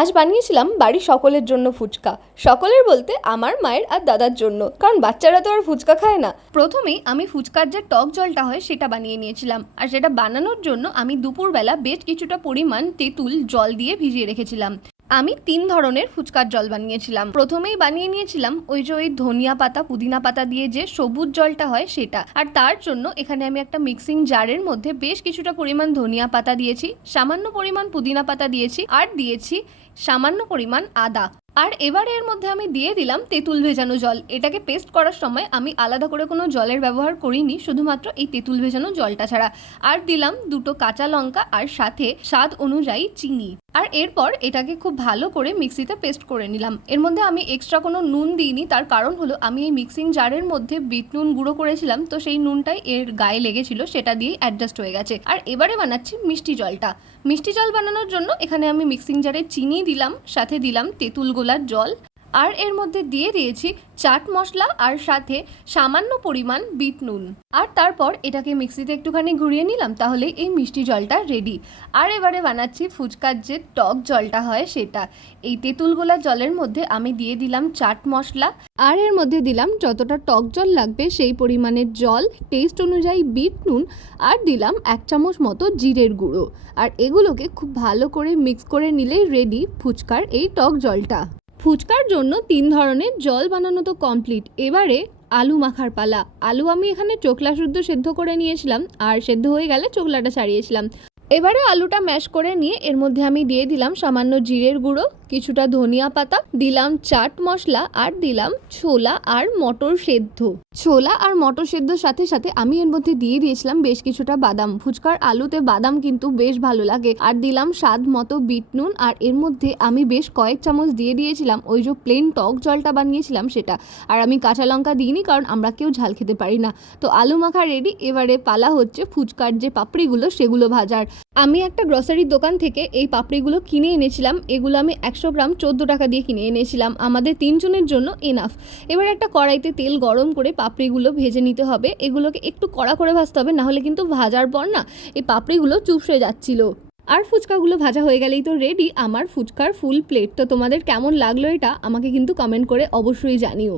আজ বানিয়েছিলাম বাড়ির সকলের জন্য ফুচকা। সকলের বলতে আমার মায়ের আর দাদার জন্য, কারণ বাচ্চারা তো আর ফুচকা খায় না। প্রথমেই আমি ফুচকার যে টক জলটা হয় সেটা বানিয়ে নিয়েছিলাম, আর সেটা বানানোর জন্য আমি দুপুরবেলা বেশ কিছুটা পরিমাণ তেঁতুল জল দিয়ে ভিজিয়ে রেখেছিলাম। আমি তিন ধরনের ফুচকার জল বানিয়েছিলাম। প্রথমেই বানিয়ে নিয়েছিলাম ওই যে ওই ধনিয়া পাতা, পুদিনা পাতা দিয়ে যে সবুজ জলটা হয় সেটা। আর তার জন্য এখানে আমি একটা মিক্সিং জারের মধ্যে বেশ কিছুটা পরিমাণ ধনিয়া পাতা দিয়েছি, সামান্য পরিমাণ পুদিনা পাতা দিয়েছি, আর দিয়েছি সামান্য পরিমাণ আদা। আর এবার এর মধ্যে আমি দিয়ে দিলাম তেঁতুল ভেজানো জল। এটাকে পেস্ট করার সময় আমি আলাদা করে কোনো জলের ব্যবহার করিনি, শুধুমাত্র এই তেঁতুল ভেজানো জলটা ছাড়া। আর দিলাম দুটো কাঁচা লঙ্কা আর সাথে স্বাদ অনুযায়ী চিনি। আর এরপর এটাকে খুব ভালো করে মিক্সিতে পেস্ট করে নিলাম। এর মধ্যে আমি এক্সট্রা কোনো নুন দিইনি, তার কারণ হলো আমি এই মিক্সিং জারের মধ্যে বিট নুন গুঁড়ো করেছিলাম, তো সেই নুনটাই এর গায়ে লেগেছিল, সেটা দিয়েই অ্যাডজাস্ট হয়ে গেছে। আর এবারে বানাচ্ছি মিষ্টি জলটা। মিষ্টি জল বানানোর জন্য এখানে আমি মিক্সিং জারে চিনি দিলাম, সাথে দিলাম তেঁতুল গোলার জল আর এর মধ্যে দিয়ে দিয়েছি চাট মশলা আর সাথে সামান্য পরিমাণ বিট নুন। আর তারপর এটাকে মিক্সিতে একটুখানি ঘুরিয়ে নিলাম, তাহলে এই মিষ্টি জলটা রেডি আর এবারে বানাচ্ছি ফুচকার যে টক জলটা হয় সেটা। এই তেঁতুল গোলা জলের মধ্যে আমি দিয়ে দিলাম চাট মশলা। আর এর মধ্যে দিলাম যতটা টক জল লাগবে সেই পরিমাণের জল টেস্ট অনুযায়ী বিট নুন আর দিলাম এক চামচ মতো জিরের গুঁড়ো। আর এগুলোকে খুব ভালো করে মিক্স করে নিলেই রেডি ফুচকার এই টক জলটা। ফুচকার জন্য তিন ধরনের জল বানানো তো কমপ্লিট এবারে আলু মাখার পালা। আলু আমি এখানে চোখলা শুদ্ধ সেদ্ধ করে নিয়েছিলাম, আর সেদ্ধ হয়ে গেলে চোখলাটা ছাড়িয়েছিলাম। এবারে আলুটা ম্যাশ করে নিয়ে এর মধ্যে আমি দিয়ে দিলাম সামান্য জিরের গুঁড়ো কিছুটা ধনিয়া পাতা, দিলাম চাট মশলা আর দিলাম ছোলা আর মটর সেদ্ধ। ছোলা আর মটর সেদ্ধর সাথে সাথে আমি এর মধ্যে দিয়ে দিয়েছিলাম বেশ কিছুটা বাদাম। ফুচকার আলুতে বাদাম কিন্তু বেশ ভালো লাগে। আর দিলাম স্বাদ মতো বিট নুন আর এর মধ্যে আমি বেশ কয়েক চামচ দিয়ে দিয়েছিলাম ওই যে প্লেন টক জলটা বানিয়েছিলাম সেটা। আর আমি কাঁচা লঙ্কা দিইনি কারণ আমরা কেউ ঝাল খেতে পারি না। তো আলু মাখা রেডি এবারে পালা হচ্ছে ফুচকার যে পাপড়িগুলো সেগুলো ভাজার। আমি একটা গ্রসারির দোকান থেকে এই পাপড়িগুলো কিনে এনেছিলাম। এগুলো আমি একশো গ্রাম চোদ্দ টাকা দিয়ে কিনে এনেছিলাম। আমাদের তিনজনের জন্য এনাফ এবার একটা কড়াইতে তেল গরম করে পাপড়িগুলো ভেজে নিতে হবে। এগুলোকে একটু কড়া করে ভাজতে হবে, নাহলে কিন্তু ভাজার পর না এই পাপড়িগুলো চুপসে যাচ্ছিল। আর ফুচকাগুলো ভাজা হয়ে গেলেই তো রেডি আমার ফুচকার ফুল প্লেট তো তোমাদের কেমন লাগল এটা, আমাকে কিন্তু কমেন্ট করে অবশ্যই জানিও।